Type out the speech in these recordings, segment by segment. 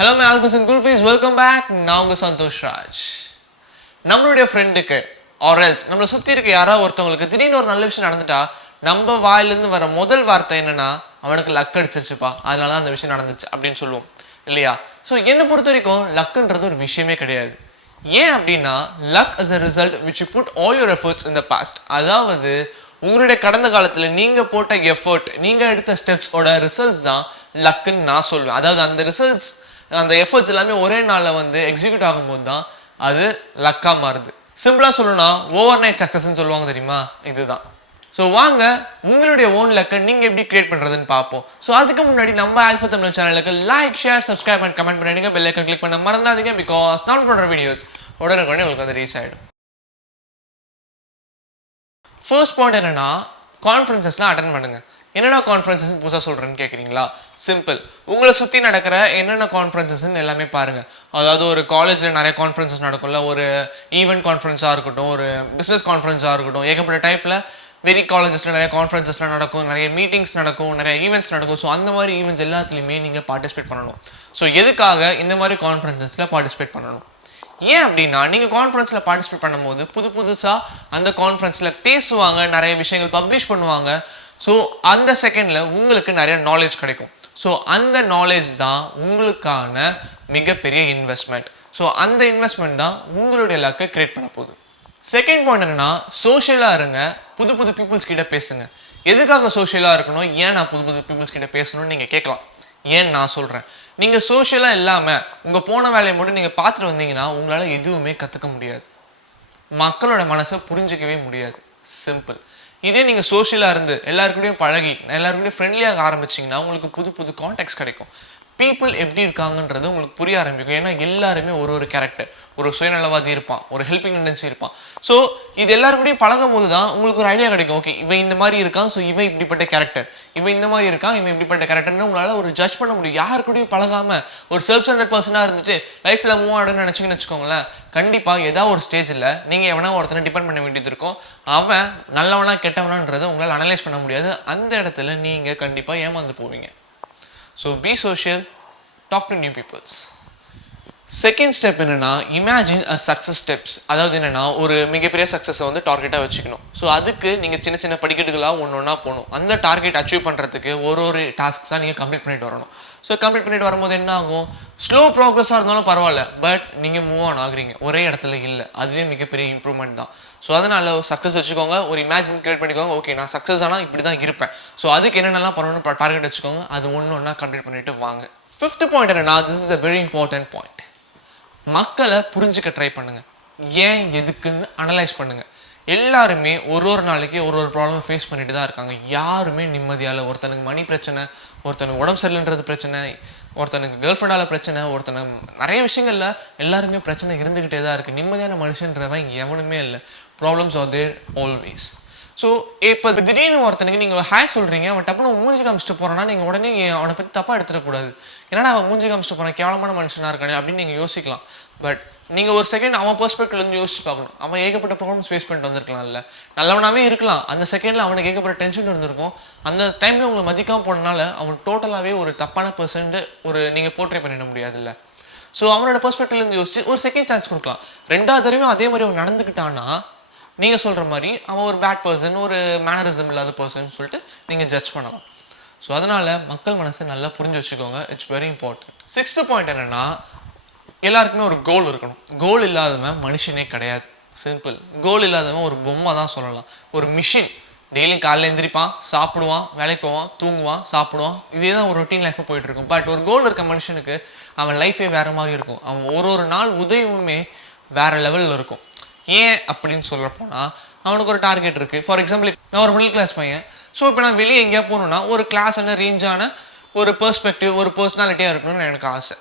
Hello my alphas and gulfis, welcome back. நான் உங்க சந்தோஷ் ராஜ். நம்மளுடைய ஃப்ரெண்டுக்கு ஆர் எல்ஸ் நம்மளை சுற்றி இருக்க யாராவது ஒருத்தவங்களுக்கு திடீர்னு ஒரு நல்ல விஷயம் நடந்துட்டா நம்ம வாயிலிருந்து வர முதல் வார்த்தை என்னன்னா அவனுக்கு லக் அடிச்சிருச்சுப்பா, அதனால தான் அந்த விஷயம் நடந்துச்சு அப்படின்னு சொல்லுவோம் இல்லையா? ஸோ என்னை பொறுத்த வரைக்கும் லக்குன்றது ஒரு விஷயமே கிடையாது. ஏன் அப்படின்னா luck is a result which you put all your efforts in the past. அதாவது உங்களுடைய கடந்த காலத்தில் நீங்கள் போட்ட எஃபர்ட், நீங்கள் எடுத்த ஸ்டெப்ஸோட ரிசல்ட்ஸ் தான் லக்குன்னு நான் சொல்லுவேன். அதாவது அந்த ரிசல்ட்ஸ், அந்த எஃபர்ட்ஸ் எல்லாமே ஒரே நாளில் வந்து எக்ஸிக்யூட் ஆகும்போது தான் அது லக்காக மாறுது. சிம்பிளாக சொல்லணும்னா ஓவர் நைட் சக்ஸஸ்ன்னு சொல்லுவாங்க தெரியுமா, இதுதான். ஸோ வாங்க உங்களுடைய ஓன் லக்கை நீங்கள் எப்படி கிரியேட் பண்ணுறதுன்னு பார்ப்போம். ஸோ அதுக்கு முன்னாடி நம்ம ஆல்ஃபா தமிழ் சேனலுக்கு like, share, subscribe and comment பண்ணிடுங்க. பெல் ஐக்கன் கிளிக் பண்ண மறந்துடாதீங்க. பிகாஸ் நான் பண்ணுற வீடியோஸ் உடனுக்குடனே உங்களுக்கு வந்து ரீச் ஆகிடும். ஃபர்ஸ்ட் பாயிண்ட் என்னன்னா, கான்ஃபரன்சஸ்லாம் அட்டன் பண்ணுங்க. என்னென்ன கான்ஃபரன்சஸ் புதுசாக சொல்கிறேன்னு கேட்குறீங்களா? சிம்பிள், உங்களை சுற்றி நடக்கிற என்னென்ன கான்ஃபரன்சஸ்ன்னு எல்லாமே பாருங்கள். அதாவது ஒரு காலேஜில் நிறைய கான்ஃபரன்சஸ் நடக்கும்ல, ஒரு ஈவெண்ட் கான்ஃபரன்ஸாக இருக்கட்டும், ஒரு பிஸ்னஸ் கான்ஃபரன்ஸாக இருக்கட்டும், ஏகப்பட்ட டைப்பில் வெரி காலேஜஸில் நிறைய கான்ஃபரன்சஸ்லாம் நடக்கும், நிறைய மீட்டிங்ஸ் நடக்கும், நிறைய ஈவெண்ட்ஸ் நடக்கும். ஸோ அந்த மாதிரி ஈவெண்ட்ஸ் எல்லாத்துலேயுமே நீங்கள் பார்ட்டிசிபேட் பண்ணணும். ஸோ எதுக்காக இந்த மாதிரி கான்ஃபரன்சஸில் பார்ட்டிசிபேட் பண்ணணும்? ஏன் அப்படின்னா, நீங்கள் கான்ஃபரன்ஸில் பார்ட்டிசிபேட் பண்ணும்போது புதுசாக அந்த கான்ஃபரன்ஸில் பேசுவாங்க, நிறைய விஷயங்கள் பப்ளிஷ் பண்ணுவாங்க. ஸோ அந்த செகண்டில் உங்களுக்கு நிறைய நாலேஜ் கிடைக்கும். ஸோ அந்த நாலேஜ் தான் உங்களுக்கான மிகப்பெரிய இன்வெஸ்ட்மெண்ட். ஸோ அந்த இன்வெஸ்ட்மெண்ட் தான் உங்களுடைய லக்கை கிரியேட் பண்ண போகுது. செகண்ட் பாயிண்ட் என்னன்னா, சோஷியலாக இருங்க, புது பீப்புள்ஸ் கிட்ட பேசுங்க. எதுக்காக சோஷியலாக இருக்கணும், ஏன் நான் புது பீப்புள்ஸ் கிட்ட பேசணும்னு நீங்கள் கேட்கலாம். ஏன்னு நான் சொல்கிறேன். நீங்கள் சோஷியலாக இல்லாமல் உங்கள் போன வேலையை மட்டும் நீங்கள் பார்த்துட்டு வந்தீங்கன்னா உங்களால் எதுவுமே கற்றுக்க முடியாது, மக்களோட மனசை புரிஞ்சிக்கவே முடியாது. சிம்பிள். இதே நீங்கள் சோஷியலாக இருந்து எல்லாருக்கூடையும் பழகி எல்லாருக்கூடையும் ஃப்ரெண்ட்லியாக ஆரம்பிச்சிங்கன்னா உங்களுக்கு புது கான்டாக்ட்ஸ் கிடைக்கும். பீப்புள் எப்படி இருக்காங்கன்றது உங்களுக்கு புரிய ஆரம்பிக்கும். ஏன்னா எல்லாருமே ஒரு கேரக்டர், ஒரு சுயநலவாதி இருப்பான், ஒரு ஹெல்பிங் டெண்டன்சி இருப்பான். ஸோ இது எல்லாருக்கூடையும் பழகும் போது தான் உங்களுக்கு ஒரு ஐடியா கிடைக்கும். ஓகே, இவன் இந்த மாதிரி இருக்கான், ஸோ இவன் இப்படிப்பட்ட கேரக்டர், இவன் இந்த மாதிரி இருக்கான், இவன் இப்படிப்பட்ட கேரக்டர்னு உங்களால் ஒரு ஜட்ஜ் பண்ண முடியும். யாருக்கூடையும் பழகாமல் ஒரு செல்ஃப் சென்டர்ட் பர்சனாக இருந்துட்டு லைஃப்பில் மூவ் ஆடுன்னு நினச்சிங்கன்னு வச்சுக்கோங்களேன், கண்டிப்பாக ஏதாவது ஒரு ஸ்டேஜில் நீங்கள் எவனா ஒருத்தனை டிபெண்ட் பண்ண வேண்டியது இருக்கும். அவன் நல்லவனா கெட்டவனான்றதை உங்களால் அனலைஸ் பண்ண முடியாது. அந்த இடத்துல நீங்கள் கண்டிப்பாக ஏமாந்து போவீங்க. So be social, talk to new peoples. Second step என்னன்னா, இமேஜின் அ சக்ஸஸ் ஸ்டெப்ஸ். அதாவது என்னன்னா, ஒரு மிகப்பெரிய சக்ஸஸை வந்து டார்கெட்டாக வச்சுக்கணும். ஸோ அதுக்கு நீங்கள் சின்ன படிக்கட்டுகளாக ஒன்றா போகணும். அந்த டார்கெட் அச்சீவ் பண்ணுறதுக்கு ஒரு டாஸ்க்ஸாக நீங்கள் கம்ப்ளீட் பண்ணிட்டு வரணும். ஸோ கம்ப்ளீட் பண்ணிட்டு வரும்போது என்ன ஆகும், ஸ்லோ ப்ராக்ரஸாக இருந்தாலும் பரவாயில்ல, பட் நீங்கள் மூவ் ஆன் ஆகுறீங்க, ஒரே இடத்துல இல்லை. அதுவே மிகப்பெரிய இம்ப்ரூவ்மெண்ட் தான். ஸோ அதனால் சக்ஸஸ் வச்சுக்கோங்க, ஒரு இமேஜின் கிரியேட் பண்ணிக்கோங்க. ஓகே, நான் சக்ஸஸ் ஆனால் இப்படி தான் இருப்பேன். ஸோ அதுக்கு என்னென்னலாம் பண்ணணும்னு டார்கெட் வச்சுக்கோங்க. அது ஒன்றா கம்ப்ளீட் பண்ணிட்டு வாங்க. ஃபிஃப்த் பாயிண்ட் என்னன்னா, this is a very important point. மக்களை புரிஞ்சுக்க ட்ரை பண்ணுங்க. ஏன் எதுக்குன்னு அனலைஸ் பண்ணுங்க. எல்லாருமே ஒரு நாளைக்கு ஒரு ப்ராப்ளம் ஃபேஸ் பண்ணிட்டு தான் இருக்காங்க. யாருமே நிம்மதியால், ஒருத்தனுக்கு மணி பிரச்சனை, ஒருத்தனுக்கு உடம்பு சரியில்லைன்றது பிரச்சனை, ஒருத்தனுக்கு கேர்ள் ஃப்ரெண்டால் பிரச்சனை, ஒருத்தனுக்கு நிறைய விஷயங்கள்ல எல்லாருமே பிரச்சனை இருந்துக்கிட்டே தான் இருக்குது. நிம்மதியான மனுஷன்றவன் எவனுமே இல்லை. Problems are there always. So இப்போ திடீர்னு ஒருத்தனுக்கு நீங்கள் ஹாய் சொல்கிறீங்க, அவன் டப்புனு மூஞ்சி காமிச்சிட்டு போகிறான்னா நீங்கள் உடனே அவனை பற்றி தப்பாக எடுத்துடக்கூடாது. ஏன்னா அவன் மூஞ்சி காமிச்சிட்டு போகிறான், கேவலமான மனுஷனாக இருக்கானே அப்படின்னு நீங்கள் யோசிக்கலாம். பட் நீங்கள் ஒரு செகண்ட் அவன் பெர்ஸ்பெக்டிவ்லேருந்து யோசிச்சு பார்க்கணும். அவன் ஏகப்பட்ட ப்ராப்ளம்ஸ் ஃபேஸ் பண்ணிட்டு வந்திருக்கலாம்ல, நல்லவனாகவே இருக்கலாம். அந்த செகண்டில் அவனுக்கு ஏகப்பட்ட டென்ஷன் இருந்திருக்கும். அந்த டைமில் உங்களை மதிக்காமல் போனனால அவன் டோட்டலாகவே ஒரு தப்பான பர்சன்ட் நீங்கள் போர்ட்ரே பண்ணிட முடியாதுல்ல. ஸோ அவனோட பெர்ஸ்பெக்டிவ்லேருந்து யோசிச்சு ஒரு செகண்ட் சான்ஸ் கொடுக்கலாம். ரெண்டாவது தடவையும் அதே மாதிரி அவன் நடந்துக்கிட்டான்னா நீங்கள் சொல்கிற மாதிரி அவன் ஒரு பேட் பர்சன், ஒரு மேனரிசம் இல்லாத பர்சன் சொல்லிட்டு நீங்கள் ஜட்ஜ் பண்ணலாம். ஸோ அதனால் மக்கள் மனசை நல்லா புரிஞ்சு வச்சுக்கோங்க. It's very important. Sixth point என்னென்னா, எல்லாருக்குமே ஒரு கோல் இருக்கணும். கோல் இல்லாதவன் மனுஷனே கிடையாது. சிம்பிள். கோல் இல்லாதவன் ஒரு பொம்மை தான் சொல்லலாம், ஒரு மிஷின். டெய்லியும் காலையில் எழுந்திரிப்பான், சாப்பிடுவான், வேலைக்கு போவான், தூங்குவான், சாப்பிடுவான். இதே தான் ஒரு ரொட்டீன் லைஃபாக போயிட்டு இருக்கும். பட் ஒரு கோல் இருக்க மனுஷனுக்கு அவன் லைஃபே வேறு மாதிரி இருக்கும். அவன் ஒரு நாள் உதயமுமே வேறு லெவலில் இருக்கும். ஏன் அப்படின்னு சொல்ல போனால், அவனுக்கு ஒரு டார்கெட் இருக்குது. ஃபார் எக்ஸாம்பிள், நான் ஒரு மிடில் கிளாஸ் பையன். ஸோ இப்போ நான் வெளியே எங்கேயா போகணுன்னா ஒரு கிளாஸான ரேஞ்சான ஒரு பெர்ஸ்பெக்டிவ், ஒரு பர்சனாலிட்டியாக இருக்கணும்னு எனக்கு ஆசை.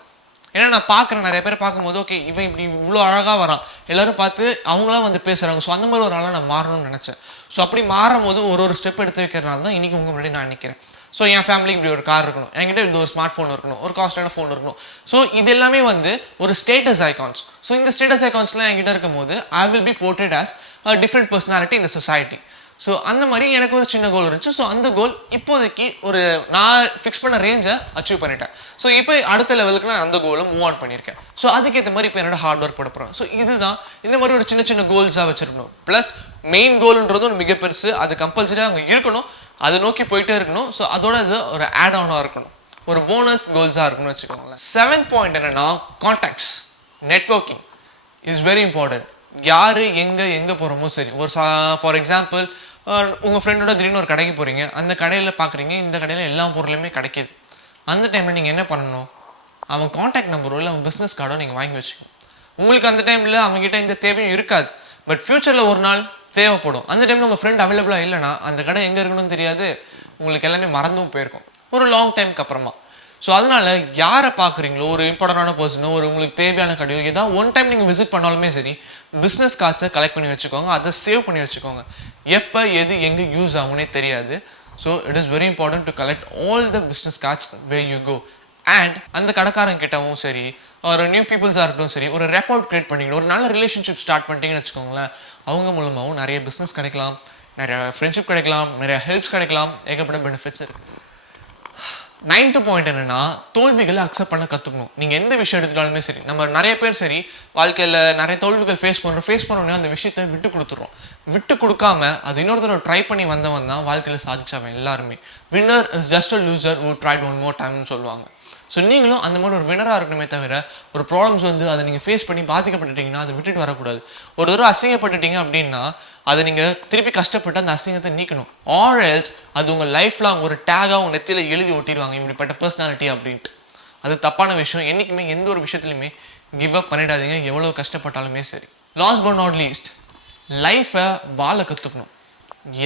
ஏன்னா நான் பார்க்குறேன், நிறைய பேர் பார்க்கும்போது ஓகே இவன் இப்படி இவ்வளோ அழகாக வரான், எல்லோரும் பார்த்து அவங்களாம் வந்து பேசுகிறாங்க. ஸோ அந்த மாதிரி ஒரு ஆளாக நான் மாறணும்னு நினச்சேன். ஸோ அப்படி மாறும் போது ஒரு ஸ்டெப் எடுத்து வைக்கிறனால தான் இன்றைக்கி உங்கள் முன்னாடி நான் நிற்கிறேன். ஸோ என் ஃபேமிலிக்கு இப்படி ஒரு கார் இருக்கணும், என்கிட்ட இந்த ஒரு ஸ்மார்ட் ஃபோன் இருக்கணும், ஒரு காஸ்ட்லியான ஃபோன் இருக்கணும். ஸோ இது எல்லாமே வந்து ஒரு ஸ்டேட்டஸ் ஐகான்ஸ். ஸோ இந்த ஸ்டேட்டஸ் ஐகான்ஸ்லாம் என்கிட்ட இருக்கும் போது I will be portrayed as a different personality இந்த சொசைட்டி. ஸோ அந்த மாதிரி எனக்கு ஒரு சின்ன கோல் இருந்துச்சு. ஸோ அந்த கோல் இப்போதைக்கு ஒரு நான் ஃபிக்ஸ் பண்ண ரேஞ்சை அச்சீவ் பண்ணிட்டேன். ஸோ இப்போ அடுத்த லெவலுக்கு நான் அந்த கோலை மூவ் ஆன் பண்ணியிருக்கேன். ஸோ அதுக்கேற்ற மாதிரி இப்போ என்னோட ஹார்ட் ஒர்க் போட போகிறேன். ஸோ இதுதான் இந்த மாதிரி ஒரு சின்ன சின்ன கோல்ஸாக வச்சுருக்கணும். ப்ளஸ் மெயின் கோல்ன்றது ஒரு மிக பெருசு, அது கம்பல்சரியாக அங்கே இருக்கணும், அதை நோக்கி போயிட்டே இருக்கணும். ஸோ அதோட இது ஒரு ஆட் ஆனாக இருக்கணும், ஒரு போனஸ் கோல்ஸாக இருக்குன்னு வச்சுக்கோங்களேன். 7th பாயிண்ட் என்னன்னா contacts, networking is very important. யார் எங்கே போகிறோமோ சரி, ஒரு ஃபார் எக்ஸாம்பிள் உங்கள் ஃப்ரெண்டோட திடீர்னு ஒரு கடைக்கு போகிறீங்க, அந்த கடையில் பார்க்குறீங்க இந்த கடையில் எல்லா பொருளுமே கிடைக்கிது. அந்த டைமில் நீங்கள் என்ன பண்ணணும், அவன் கான்டாக்ட் நம்பரோ இல்லை அவன் பிஸ்னஸ் கார்டோ நீங்கள் வாங்கி வச்சுக்கணும். உங்களுக்கு அந்த டைமில் அவங்ககிட்ட இந்த தேவையும் இருக்காது, பட் ஃப்யூச்சரில் ஒரு நாள் தேவைப்படும். அந்த டைமில் உங்கள் ஃப்ரெண்ட் அவைலபிளாக இல்லைனா அந்த கடை எங்கே இருக்கணும்னு தெரியாது, உங்களுக்கு எல்லாமே மறந்தும் போயிருக்கும் ஒரு லாங் டைமுக்கு அப்புறமா. ஸோ அதனால யாரை பார்க்குறீங்களோ, ஒரு இம்பார்ட்டண்டான பர்சனோ, ஒரு உங்களுக்கு தேவையான கடையோ, ஏதாவது ஒன் டைம் நீங்கள் விசிட் பண்ணாலுமே சரி, பிஸ்னஸ் கார்ட்ஸை கலெக்ட் பண்ணி வச்சுக்கோங்க, அதை சேவ் பண்ணி வச்சுக்கோங்க. எப்போ எது எங்கே யூஸ் ஆகுனே தெரியாது. So it is very important to collect all the business cards where you go. And அந்த கடைக்காரங்க கிட்டவும் சரி, ஒரு நியூ பீப்புள்ஸாக இருக்கட்டும் சரி, ஒரு ரெக்கார்ட் கிரியேட் பண்ணிக்கணும், ஒரு நல்ல ரிலேஷன்ஷிப் ஸ்டார்ட் பண்ணிட்டீங்கன்னு வச்சுக்கோங்களேன். அவங்க மூலமாகவும் நிறைய பிஸ்னஸ் கிடைக்கலாம், நிறைய ஃப்ரெண்ட்ஷிப் கிடைக்கலாம், நிறைய ஹெல்ப்ஸ் கிடைக்கலாம், ஏகப்பட்ட பெனிஃபிட்ஸ் இருக்குது. 9th பாயிண்ட் என்னன்னா, தோல்விகளை அக்செப்ட் பண்ண கற்றுக்கணும். நீங்கள் எந்த விஷயம் எடுத்துட்டாலுமே சரி, நம்ம நிறைய பேர் சரி வாழ்க்கையில் நிறைய தோல்விகள் ஃபேஸ் பண்ணோன்னே அந்த விஷயத்தை விட்டு கொடுத்துட்றோம். விட்டு கொடுக்காம அது இன்னொருத்தர ட்ரை பண்ணி வந்தவன் தான் வாழ்க்கையில் சாதிச்சவன் எல்லாருமே. Winner is just a loser who tried one more டைம்னு சொல்லுவாங்க. ஸோ நீங்களும் அந்த மாதிரி ஒரு வினராக இருக்கணுமே தவிர, ஒரு ப்ராப்ளம்ஸ் வந்து அதை நீங்கள் ஃபேஸ் பண்ணி பாதிக்கப்பட்டுட்டீங்கன்னா அதை விட்டுட்டு வரக்கூடாது. ஒரு தடவை அசிங்கப்பட்டுட்டீங்க அப்படின்னா அதை நீங்கள் திருப்பி கஷ்டப்பட்டு அந்த அசிங்கத்தை நீக்கணும். ஆர் எல்ஸ் அது உங்கள் லைஃப் லாங் ஒரு டேகாக உங்கள் நெத்தியில் எழுதி ஒட்டிடுவாங்க, இப்படிப்பட்ட பர்சனாலிட்டி அப்படின்ட்டு. அது தப்பான விஷயம். என்றைக்குமே எந்த ஒரு விஷயத்துலையுமே கிவ் அப் பண்ணிடாதீங்க, எவ்வளோ கஷ்டப்பட்டாலுமே சரி. லாஸ்ட் பட் நாட் லீஸ்ட், லைஃப்பை வாழ கற்றுக்கணும்.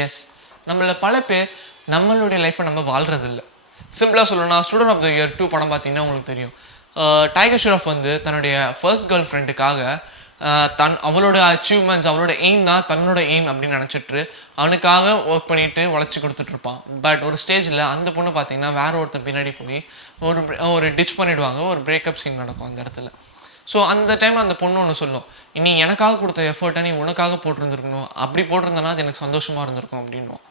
எஸ், நம்மள பல பேர் நம்மளுடைய லைஃப்பை நம்ம வாழ்கிறதில்ல. சிம்பிளாக சொல்லணும்னா, ஸ்டூடெண்ட் ஆஃப் த இயர் 2 படம் பார்த்தீங்கன்னா உங்களுக்கு தெரியும். டைகர் ஷ்ராஃப் வந்து தன்னுடைய ஃபர்ஸ்ட் கேர்ள் ஃப்ரெண்டுக்காக அவளோட அச்சீவ்மெண்ட்ஸ், அவளோட எய்ம் தான் தன்னோட எய்ம் அப்படின்னு நினச்சிட்டு அவனுக்காக ஒர்க் பண்ணிட்டு உழைச்சி கொடுத்துட்டு இருப்பான். பட் ஒரு ஸ்டேஜில் அந்த பொண்ணு பார்த்தீங்கன்னா வேற ஒருத்தர் பின்னாடி போய் ஒரு டிச் பண்ணிடுவாங்க, ஒரு பிரேக்கப் சீன் நடக்கும் அந்த இடத்துல. ஸோ அந்த டைம் அந்த பொண்ணு ஒன்று சொல்லும், நீ எனக்காக கொடுத்த எஃபர்ட்டை நீ உனக்காக போட்டிருந்துருக்கணும், அப்படி போட்டிருந்தனா அது எனக்கு சந்தோஷமாக இருந்திருக்கும் அப்படின்னுவோம்.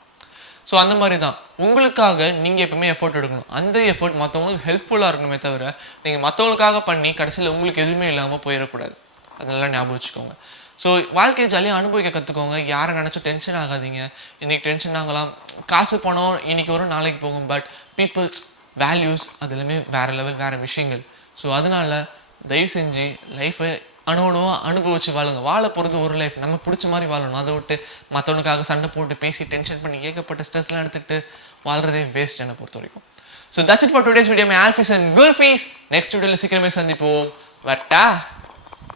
ஸோ அந்த மாதிரி தான் உங்களுக்காக நீங்கள் எப்பவுமே எஃபர்ட் எடுக்கணும். அந்த எஃபர்ட் மற்றவங்களுக்கு ஹெல்ப்ஃபுல்லாக இருக்கணுமே தவிர நீங்கள் மற்றவங்களுக்காக பண்ணி கடைசியில் உங்களுக்கு எதுவுமே இல்லாமல் போயிடக்கூடாது. அதெல்லாம் ஞாபகம் வச்சுக்கோங்க. ஸோ வாழ்க்கையை ஜாலியாக அனுபவிக்க கற்றுக்கோங்க. யாரை நினச்சும் டென்ஷன் ஆகாதீங்க. இன்றைக்கி டென்ஷன் ஆகலாம், காசு பணம் இன்றைக்கி வரும் நாளைக்கு போகும், பட் பீப்புள்ஸ் வேல்யூஸ் அது எல்லாமே வேறு லெவல், வேறு விஷயங்கள். ஸோ அதனால் தயவு செஞ்சு லைஃப்பை அனுபவிச்சு வாழுங்க. வாழ போகிறது ஒரு லைஃப், நம்ம பிடிச்ச மாதிரி வாழணும். அதை விட்டு மற்றவனுக்காக சண்டை போட்டு பேசி டென்ஷன் பண்ணி ஏகப்பட்ட ஸ்ட்ரெஸ்லாம் எடுத்துக்கிட்டு வாழ்றதே வேஸ்ட் என்னை பொறுத்த வரைக்கும். So that's it for today's video. My alfies and kulfis. நெக்ஸ்ட் வீடியோவில் சீக்கிரமே சந்திப்போம். வட்டா.